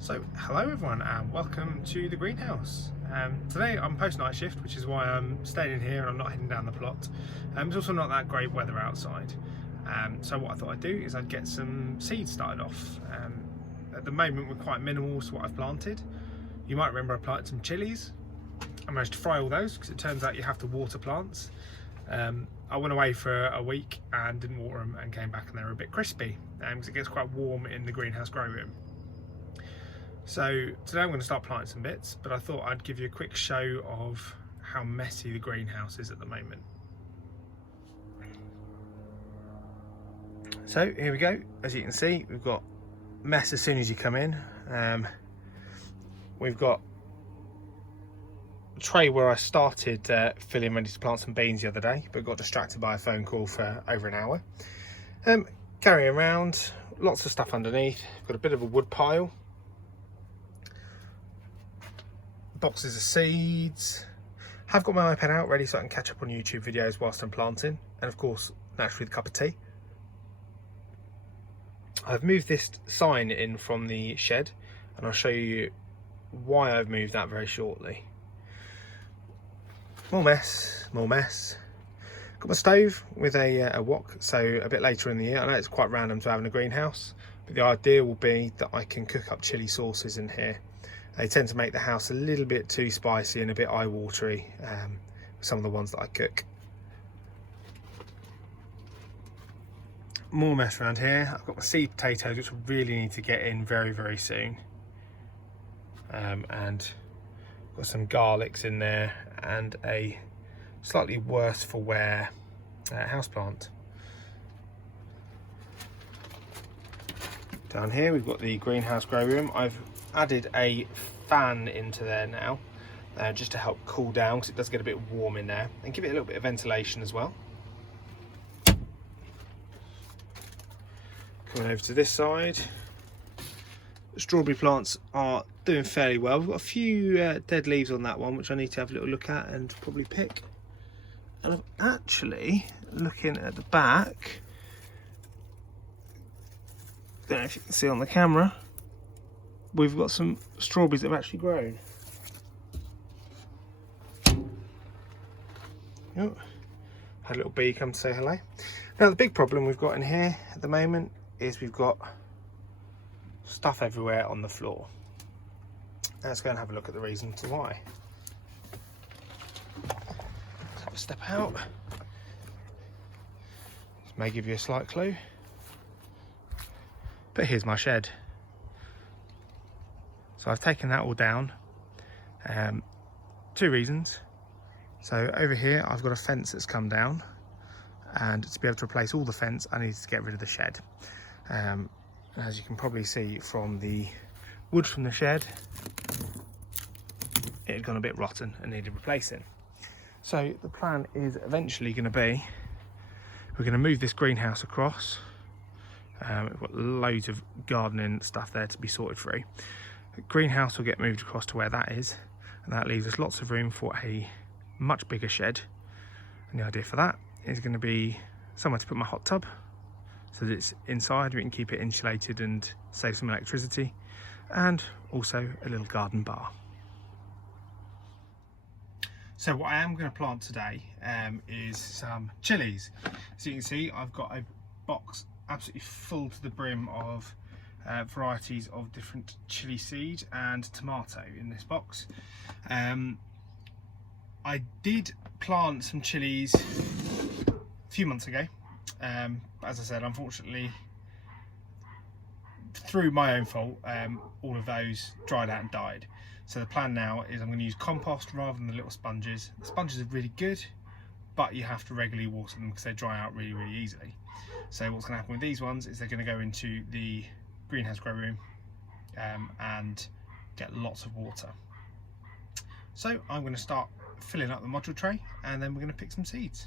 So hello everyone and welcome to the greenhouse. Today I'm post night shift, which is why I'm staying in here and I'm not heading down the plot. It's also not that great weather outside. So what I thought I'd do is I'd get some seeds started off. At the moment we're quite minimal to what I've planted. You might remember I planted some chilies. I managed to fry all those because it turns out you have to water plants. I went away for a week and didn't water them and came back and they were a bit crispy because it gets quite warm in the greenhouse grow room. So today I'm going to start planting some bits, but I thought I'd give you a quick show of how messy the greenhouse is at the moment. So here we go. As you can see, we've got mess as soon as you come in. We've got a tray where I started filling ready to plant some beans the other day, but got distracted by a phone call for over an hour. Carrying around, lots of stuff underneath. Got a bit of a wood pile. Boxes of seeds. Have got my iPad out ready so I can catch up on YouTube videos whilst I'm planting, and of course naturally the cup of tea. I've moved this sign in from the shed and I'll show you why I've moved that very shortly. More mess, more mess. Got my stove with a wok, so a bit later in the year. I know it's quite random to have in a greenhouse, but the idea will be that I can cook up chili sauces in here. They tend to make the house a little bit too spicy and a bit eye-watery, some of the ones that I cook. More mess around here. I've got my seed potatoes, which I really need to get in very, very soon. And got some garlics in there and a slightly worse for wear houseplant. Down here we've got the greenhouse grow room. I've added a fan into there now just to help cool down because it does get a bit warm in there, and give it a little bit of ventilation as well. Coming over to this side, the strawberry plants are doing fairly well. We've got a few dead leaves on that one which I need to have a little look at and probably pick. And I'm actually looking at the back, don't know if you can see on the camera, we've got some strawberries that have actually grown. Oh, had a little bee come to say hello. Now the big problem we've got in here at the moment is we've got stuff everywhere on the floor. Let's go and have a look at the reasons why. Let's have a step out. This may give you a slight clue. But here's my shed. So I've taken that all down. Two reasons. So over here I've got a fence that's come down, and to be able to replace all the fence I needed to get rid of the shed. As you can probably see from the wood from the shed, it had gone a bit rotten and needed replacing. So the plan is eventually going to be, we're going to move this greenhouse across. We've got loads of gardening stuff there to be sorted through. The greenhouse will get moved across to where that is, and that leaves us lots of room for a much bigger shed. And the idea for that is going to be somewhere to put my hot tub so that it's inside, we can keep it insulated and save some electricity, and also a little garden bar. So what I am going to plant today is some chilies. As you can see, I've got a box absolutely full to the brim of varieties of different chili seed and tomato in this box. I did plant some chilies a few months ago. As I said, unfortunately, through my own fault, all of those dried out and died. So the plan now is I'm going to use compost rather than the little sponges. The sponges are really good, but you have to regularly water them because they dry out really, really easily. So what's going to happen with these ones is they're going to go into the greenhouse grow room and get lots of water. So I'm going to start filling up the module tray, and then we're going to pick some seeds.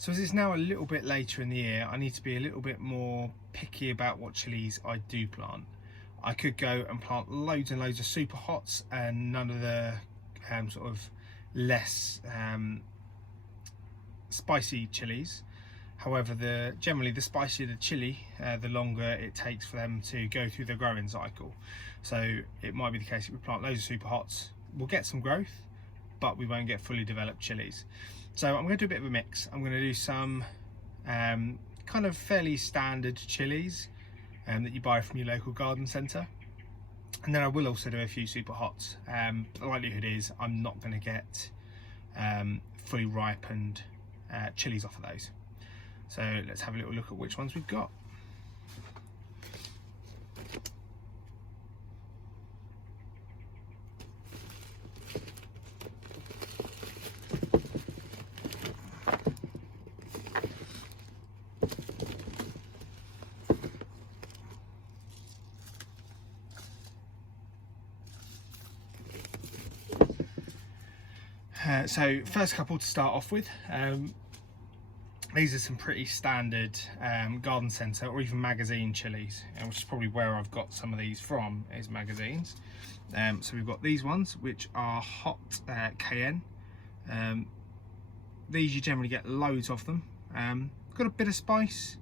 So as it's now a little bit later in the year, I need to be a little bit more picky about what chilies I do plant. I could go and plant loads and loads of super hots and none of the sort of less spicy chilies. However, generally the spicier the chili, the longer it takes for them to go through the growing cycle. So it might be the case that we plant loads of super hots, we'll get some growth, but we won't get fully developed chilies. So I'm going to do a bit of a mix. I'm going to do some kind of fairly standard chilies that you buy from your local garden centre. And then I will also do a few super hots. But the likelihood is I'm not going to get fully ripened chilies off of those. So let's have a little look at which ones we've got. So first couple to start off with. These are some pretty standard garden centre or even magazine chilies, which is probably where I've got some of these from, is magazines. So we've got these ones which are hot cayenne. These you generally get loads of them. Got a bit of spice,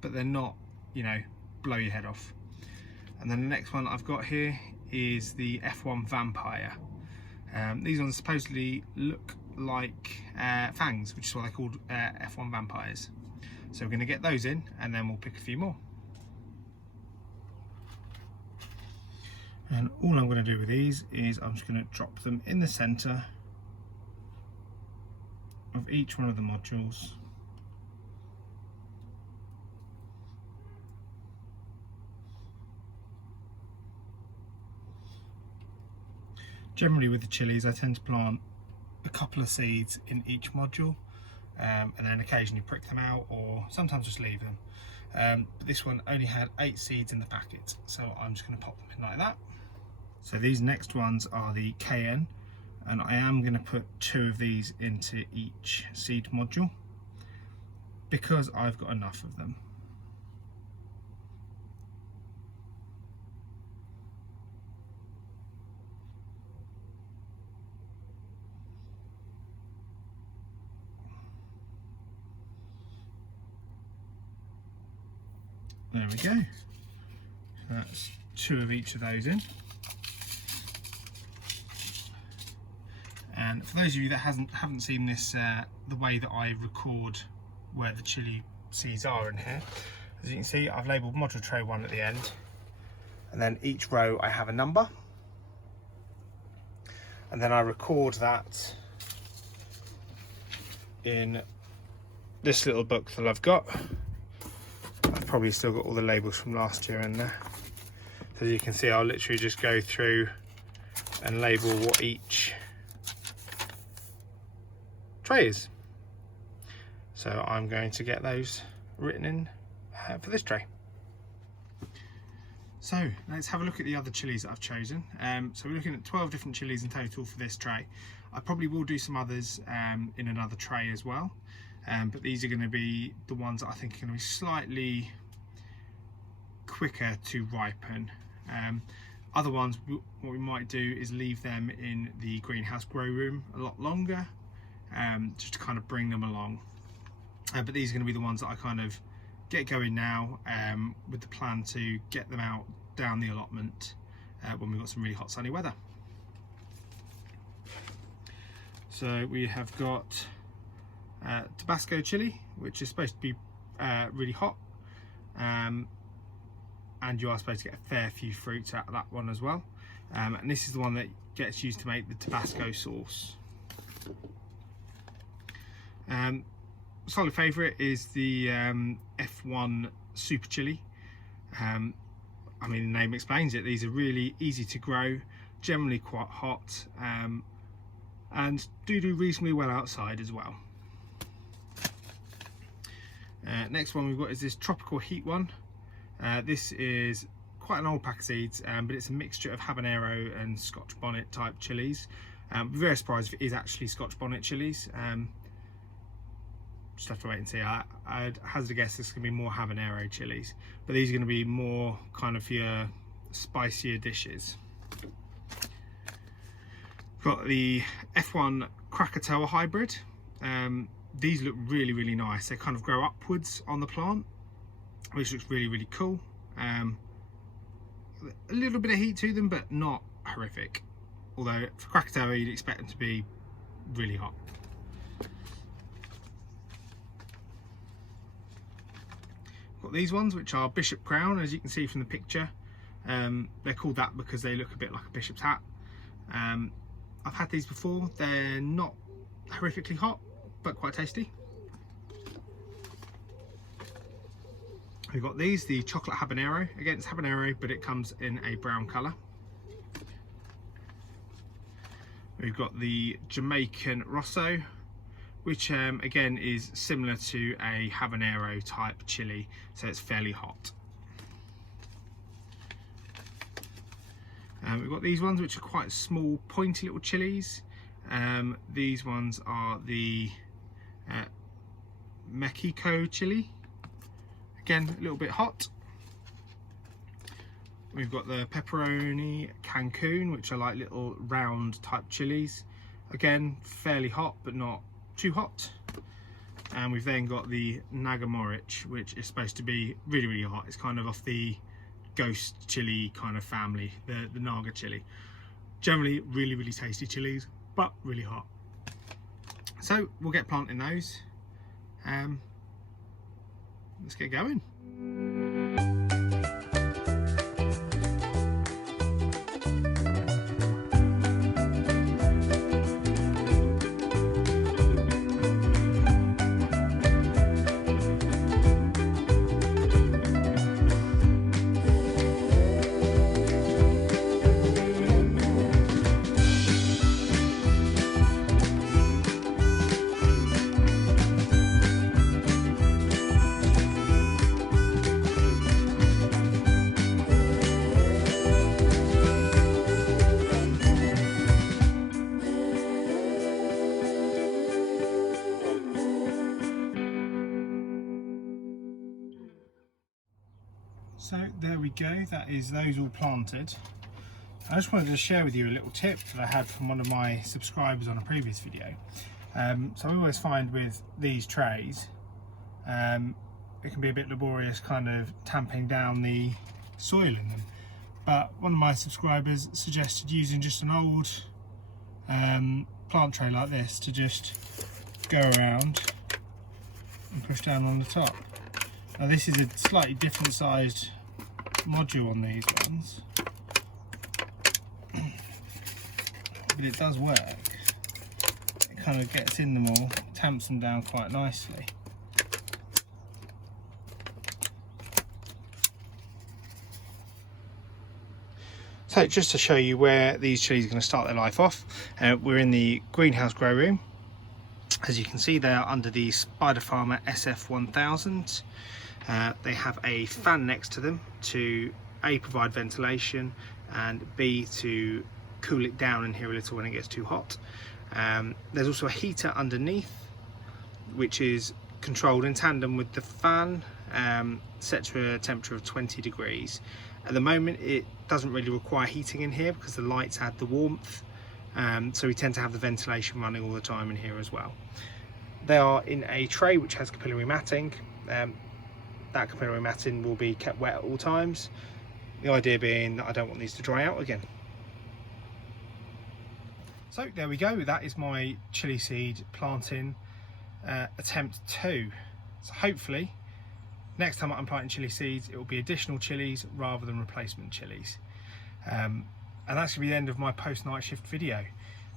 but they're not, you know, blow your head off. And then the next one I've got here is the F1 Vampire. These ones supposedly look like fangs, which is why they're called F1 Vampires. So we're going to get those in and then we'll pick a few more. And all I'm going to do with these is I'm just going to drop them in the centre of each one of the modules. Generally with the chilies I tend to plant a couple of seeds in each module and then occasionally prick them out or sometimes just leave them. But this one only had 8 seeds in the packet, so I'm just going to pop them in like that. So these next ones are the cayenne, and I am going to put 2 of these into each seed module because I've got enough of them. There we go. So that's 2 of each of those in. And for those of you that haven't seen this, the way that I record where the chili seeds are in here, as you can see, I've labelled module tray 1 at the end, and then each row I have a number, and then I record that in this little book that I've got. I've probably still got all the labels from last year in there. So as you can see, I'll literally just go through and label what each tray is. So I'm going to get those written in for this tray. So let's have a look at the other chilies that I've chosen. So we're looking at 12 different chilies in total for this tray. I probably will do some others in another tray as well. But these are going to be the ones that I think are going to be slightly quicker to ripen. Other ones, what we might do is leave them in the greenhouse grow room a lot longer, just to kind of bring them along. But these are going to be the ones that I kind of get going now, with the plan to get them out down the allotment when we've got some really hot sunny weather. So we have got Tabasco chili, which is supposed to be really hot, and you are supposed to get a fair few fruits out of that one as well, and this is the one that gets used to make the Tabasco sauce. Solid favourite is the F1 Super Chili. I mean, the name explains it. These are really easy to grow, generally quite hot, and do reasonably well outside as well. Next one we've got is this Tropical Heat one. This is quite an old pack of seeds, but it's a mixture of habanero and Scotch bonnet type chilies. I'm very surprised if it is actually Scotch bonnet chilies. just have to wait and see. I'd hazard a guess this is going to be more habanero chilies, but these are going to be more kind of your spicier dishes. Got the F1 Krakatoa hybrid. These look really, really nice. They kind of grow upwards on the plant, which looks really, really cool. A little bit of heat to them, but not horrific. Although for Krakatoa, you'd expect them to be really hot. Got these ones, which are Bishop Crown, as you can see from the picture. They're called that because they look a bit like a bishop's hat. I've had these before. They're not horrifically hot, but quite tasty. We've got these, the chocolate habanero. Again, it's habanero, but it comes in a brown colour. We've got the Jamaican Rosso, which again is similar to a habanero type chili, so it's fairly hot. We've got these ones, which are quite small, pointy little chilies. These ones are the Mexico chili. Again, a little bit hot. We've got the pepperoni Cancun, which are like little round type chilies. Again, fairly hot, but not too hot. And we've then got the Nagamorich, which is supposed to be really, really hot. It's kind of off the ghost chili kind of family, the Naga chili. Generally, really, really tasty chilies, but really hot. So we'll get planting those. Let's get going. So there we go, that is those all planted. I just wanted to share with you a little tip that I had from one of my subscribers on a previous video. So I always find with these trays, it can be a bit laborious kind of tamping down the soil in them. But one of my subscribers suggested using just an old plant tray like this to just go around and push down on the top. Now this is a slightly different sized module on these ones, but it does work. It kind of gets in them all, tamps them down quite nicely. So just to show you where these chilies are going to start their life off, we're in the greenhouse grow room. As you can see, they are under the Spider Farmer SF1000. They have a fan next to them to A, provide ventilation, and B, to cool it down in here a little when it gets too hot. There's also a heater underneath, which is controlled in tandem with the fan, set to a temperature of 20 degrees. At the moment, it doesn't really require heating in here because the lights add the warmth, so we tend to have the ventilation running all the time in here as well. They are in a tray which has capillary matting. That capillary matting will be kept wet at all times. The idea being that I don't want these to dry out again. So there we go, that is my chilli seed planting attempt 2. So hopefully next time I'm planting chilli seeds, it will be additional chillies rather than replacement chillies. And that's going to be the end of my post night shift video.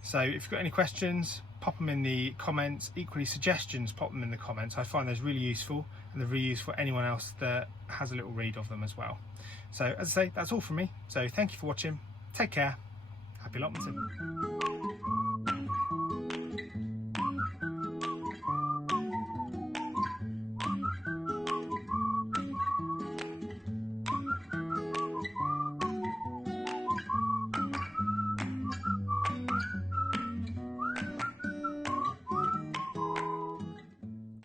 So if you've got any questions, pop them in the comments. Equally, suggestions, pop them in the comments. I find those really useful, and they're really useful for anyone else that has a little read of them as well. So as I say, that's all from me. So thank you for watching. Take care. Happy allotmenting.